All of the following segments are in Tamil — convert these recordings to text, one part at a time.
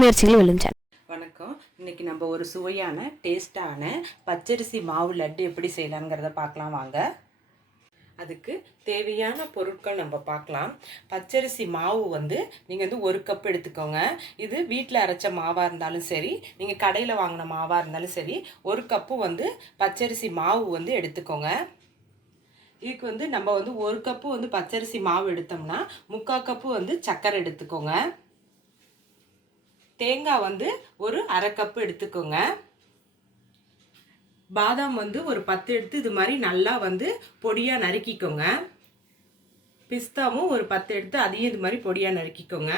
முயற்சிகளும் விழுந்தன வணக்கம். இன்னைக்கு நம்ம ஒரு சுவையான டேஸ்டான பச்சரிசி மாவு லட்டு எப்படி செய்யலாங்கிறத பார்க்கலாம் வாங்க. அதுக்கு தேவையான பொருட்கள் நம்ம பார்க்கலாம். பச்சரிசி மாவு வந்து நீங்கள் வந்து ஒரு கப் எடுத்துக்கோங்க. இது வீட்டில் அரைச்ச மாவாக இருந்தாலும் சரி நீங்கள் கடையில் வாங்கின மாவாக இருந்தாலும் சரி ஒரு கப்பு வந்து பச்சரிசி மாவு வந்து எடுத்துக்கோங்க. இதுக்கு வந்து நம்ம வந்து ஒரு கப்பு வந்து பச்சரிசி மாவு எடுத்தோம்னா முக்கால் கப்பு வந்து சர்க்கரை எடுத்துக்கோங்க. தேங்காய் வந்து ஒரு அரை கப்பு எடுத்துக்கோங்க. பாதாம் வந்து ஒரு பத்து எடுத்து இது மாதிரி நல்லா வந்து பொடியாக நறுக்கிக்கோங்க. பிஸ்தாவும் ஒரு பத்து எடுத்து அதையும் இது மாதிரி பொடியாக நறுக்கிக்கோங்க.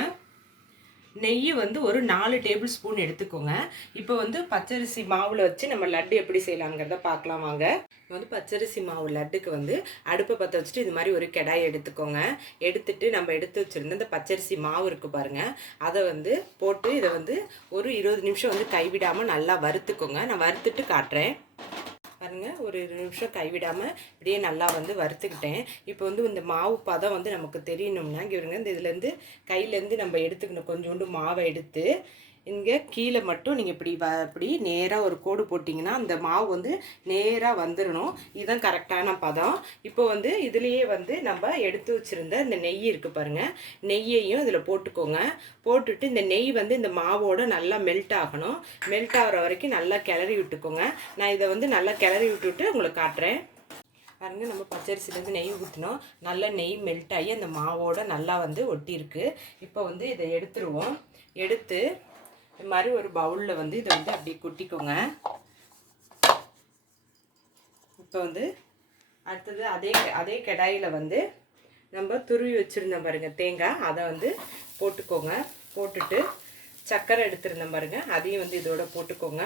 நெய் வந்து ஒரு நாலு டேபிள் ஸ்பூன் எடுத்துக்கோங்க. இப்போ வந்து பச்சரிசி மாவில் வச்சு நம்ம லட்டு எப்படி செய்யலாங்கிறத பார்க்கலாம் வாங்க. இப்போ வந்து பச்சரிசி மாவு லட்டுக்கு வந்து அடுப்பை பற்ற வச்சுட்டு இது மாதிரி ஒரு கெடாய் எடுத்துக்கோங்க. எடுத்துட்டு நம்ம எடுத்து வச்சுருந்த இந்த பச்சரிசி மாவு இருக்குது பாருங்கள் அதை வந்து போட்டு இதை வந்து ஒரு இருபது நிமிஷம் வந்து கைவிடாமல் நல்லா வறுத்துக்கோங்க. நான் வறுத்துட்டு காட்டுறேன். பாருங்க ஒரு ரெண்டு நிமிஷம் கைவிடாமல் இப்படியே நல்லா வந்து வறுத்துக்கிட்டேன். இப்போ வந்து இந்த மாவு பதம் வந்து நமக்கு தெரியணும்னா இங்கே இந்த இதுலேருந்து கையிலேருந்து நம்ம எடுத்துக்கணும். கொஞ்சோண்டு மாவை எடுத்து இங்கே கீழே மட்டும் நீங்கள் இப்படி வ இப்படி நேராக ஒரு கோடு போட்டிங்கன்னா அந்த மாவு வந்து நேராக வந்துடணும் இதுதான் கரெக்டான பதம். இப்போ வந்து இதுலேயே வந்து நம்ம எடுத்து வச்சுருந்த இந்த நெய் இருக்குது பாருங்கள் நெய்யையும் இதில் போட்டுக்கோங்க. போட்டுட்டு இந்த நெய் வந்து இந்த மாவோடு நல்லா மெல்ட் ஆகணும். மெல்ட் ஆகிற வரைக்கும் நல்லா கிளறி விட்டுக்கோங்க. நான் இதை வந்து நல்லா கிளறி விட்டுட்டு உங்களுக்கு காட்டுறேன். பாருங்கள் நம்ம பச்சரிசிலேருந்து நெய் ஊற்றினோம் நல்லா நெய் மெல்ட் ஆகி அந்த மாவோட நல்லா வந்து ஒட்டியிருக்கு. இப்போ வந்து இதை எடுத்துருவோம். எடுத்து இது மாதிரி ஒரு பவுலில் வந்து இதை வந்து அப்படியே கொட்டிக்கோங்க. இப்போ வந்து அடுத்தது அதே அதே கடாயில் வந்து நம்ம துருவி வச்சுருந்தோம் பாருங்க தேங்காய் அதை வந்து போட்டுக்கோங்க. போட்டுட்டு சர்க்கரை எடுத்துருந்தோம் பாருங்க அதையும் வந்து இதோட போட்டுக்கோங்க.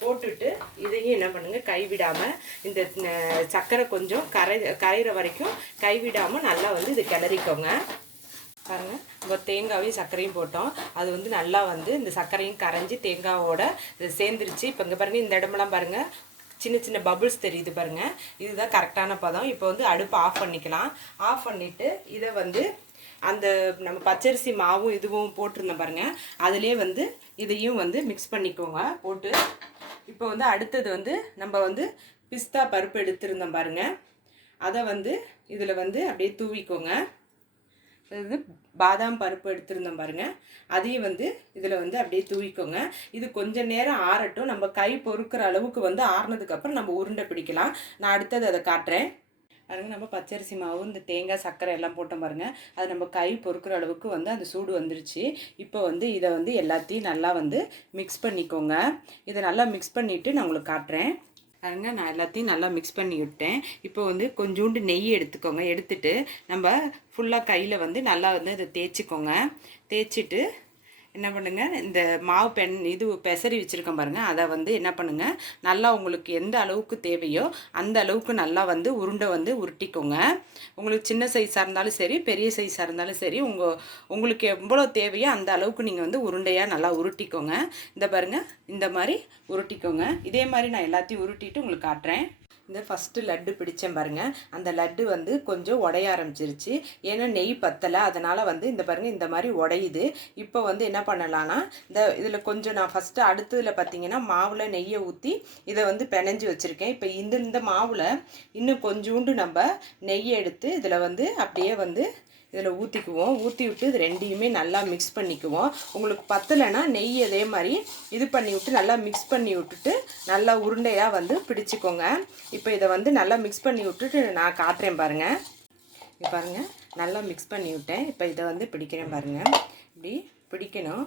போட்டுட்டு இதையும் என்ன பண்ணுங்கள் கைவிடாமல் இந்த சக்கரை சர்க்கரை கொஞ்சம் கரை கரையிற வரைக்கும் கைவிடாமல் நல்லா வந்து இது கிளறிக்கோங்க. பாருங்க. நம்ம தேங்காவையும் சர்க்கரையும் போட்டோம். அது வந்து நல்லா வந்து இந்த சர்க்கரையும் கரைஞ்சி தேங்காவோட சேர்ந்துருச்சு. இப்போ இங்கே பாருங்க இந்த இடமெல்லாம் பாருங்க. சின்ன சின்ன பபுள்ஸ் தெரியுது பாருங்க. இதுதான் கரெக்டான பதம். இப்போ வந்து அடுப்பு ஆஃப் பண்ணிக்கலாம். ஆஃப் பண்ணிட்டு இதை வந்து அந்த நம்ம பச்சரிசி மாவும் இதுவும் போட்டிருந்தோம் பாருங்க. அதிலே வந்து இதையும் வந்து மிக்ஸ் பண்ணிக்கோங்க. போட்டு இப்போ வந்து அடுத்தது வந்து நம்ம வந்து பிஸ்தா பருப்பு எடுத்திருந்தோம் பாருங்க. அதை வந்து இதில் வந்து அப்படியே தூவிக்கோங்க. இது பாதாம் பருப்பு எடுத்திருந்தோம் பாருங்க. அதையும் வந்து இதில் வந்து அப்படியே தூவிக்கோங்க. இது கொஞ்ச நேரம் ஆறட்டும். நம்ம கை பொறுக்கிற அளவுக்கு வந்து ஆறுனதுக்கப்புறம் நம்ம உருண்டை பிடிக்கலாம். நான் அடுத்தது அதை காட்டுறேன். பாருங்கள் நம்ம பச்சரிசி மாவு இந்த தேங்காய் சர்க்கரை எல்லாம் போட்டோம் பாருங்க. அது நம்ம கை பொறுக்கிற அளவுக்கு வந்து அந்த சூடு வந்துருச்சு. இப்போ வந்து இதை வந்து எல்லாத்தையும் நல்லா வந்து மிக்ஸ் பண்ணிக்கோங்க. இதை நல்லா மிக்ஸ் பண்ணிவிட்டு நான் உங்களுக்கு காட்டுறேன். பாருங்க நான் எல்லாத்தையும் நல்லா மிக்ஸ் பண்ணி விட்டேன். இப்போ வந்து கொஞ்சோண்டு நெய் எடுத்துக்கோங்க. எடுத்துட்டு நம்ம ஃபுல்லாக கையில் வந்து நல்லா வந்து அதை தேய்ச்சிக்கோங்க. தேய்ச்சிட்டு என்ன பண்ணுங்கள் இந்த மாவு பெண் இது பெசரி வச்சுருக்கேன் பாருங்கள் அதை வந்து என்ன பண்ணுங்கள் நல்லா உங்களுக்கு எந்த அளவுக்கு தேவையோ அந்த அளவுக்கு நல்லா வந்து உருண்டை வந்து உருட்டிக்கோங்க. உங்களுக்கு சின்ன சைஸாக இருந்தாலும் சரி பெரிய சைஸாக இருந்தாலும் சரி உங்கள் உங்களுக்கு எவ்வளோ தேவையோ அந்த அளவுக்கு நீங்கள் வந்து உருண்டையாக நல்லா உருட்டிக்கோங்க. இந்த பாருங்க இந்த மாதிரி உருட்டிக்கோங்க. இதே மாதிரி நான் எல்லாத்தையும் உருட்டிட்டு உங்களுக்கு காட்டுறேன். இந்த ஃபஸ்ட்டு லட்டு பிடிச்சேன் பாருங்க. அந்த லட்டு வந்து கொஞ்சம் உடைய ஆரம்பிச்சிருச்சு. ஏன்னா நெய் பத்தலை. அதனால் வந்து இந்த பாருங்கள் இந்த மாதிரி உடையுது. இப்போ வந்து என்ன பண்ணலான்னா இந்த இதில் கொஞ்சம் நான் ஃபஸ்ட்டு அடுத்ததில் பார்த்தீங்கன்னா மாவில் நெய்யை ஊற்றி இதை வந்து பிணைஞ்சு வச்சுருக்கேன். இப்போ இந்த இந்த மாவில் இன்னும் கொஞ்சோண்டு நம்ம நெய்யை எடுத்து இதில் வந்து அப்படியே வந்து இதில் ஊற்றிக்குவோம். ஊற்றி விட்டு இது ரெண்டையுமே நல்லா மிக்ஸ் பண்ணிக்குவோம். உங்களுக்கு பத்தலைன்னா நெய் அதே மாதிரி இது பண்ணி விட்டு நல்லா மிக்ஸ் பண்ணி விட்டுட்டு நல்லா உருண்டையாக வந்து பிடிச்சிக்கோங்க. இப்போ இதை வந்து நல்லா மிக்ஸ் பண்ணி விட்டுட்டு நான் காட்டுறேன் பாருங்கள் இது பாருங்கள் நல்லா மிக்ஸ் பண்ணி விட்டேன். இப்போ இதை வந்து பிடிக்கிறேன் பாருங்கள் இப்படி பிடிக்கணும்.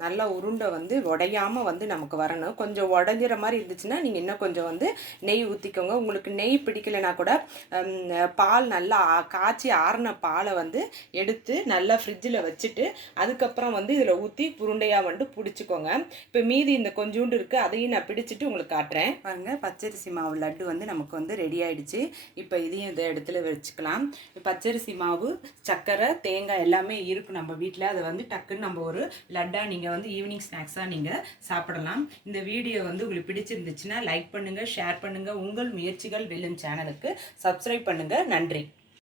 நல்லா உருண்டை வந்து உடையாமல் வந்து நமக்கு வரணும். கொஞ்சம் உடஞ்சிற மாதிரி இருந்துச்சுன்னா நீங்கள் இன்னும் கொஞ்சம் வந்து நெய் ஊற்றிக்கோங்க உங்களுக்கு நெய் பிடிக்கலைன்னா கூட பால் நல்லா ஆ- காய்ச்சி ஆறின பாலை வந்து எடுத்து நல்லா ஃப்ரிட்ஜில் வச்சுட்டு அதுக்கப்புறம் வந்து இதில் ஊற்றி உருண்டையாக வந்து பிடிச்சிக்கோங்க. இப்போ மீதி இந்த கொஞ்சோண்டு இருக்குது அதையும் நான் பிடிச்சிட்டு உங்களுக்கு காட்டுறேன். பாருங்கள் பச்சரிசி மாவு லட்டு வந்து நமக்கு வந்து ரெடி ஆகிடுச்சு இப்போ இதையும் இந்த இடத்துல வச்சுக்கலாம். பச்சரிசி மாவு சர்க்கரை தேங்காய் எல்லாமே இருக்கும் நம்ம வீட்டில் அதை வந்து டக்குன்னு நம்ம ஒரு லட்டாக நீங்கள் நீங்கள் வந்து ஈவினிங் ஸ்நாக்ஸாக நீங்கள் சாப்பிடலாம். இந்த வீடியோ வந்து உங்களுக்கு பிடிச்சிருந்துச்சுன்னா லைக் பண்ணுங்கள் ஷேர் பண்ணுங்கள் உங்கள் முயற்சிகள் வெல்லும் சேனலுக்கு சப்ஸ்கிரைப் பண்ணுங்கள் நன்றி.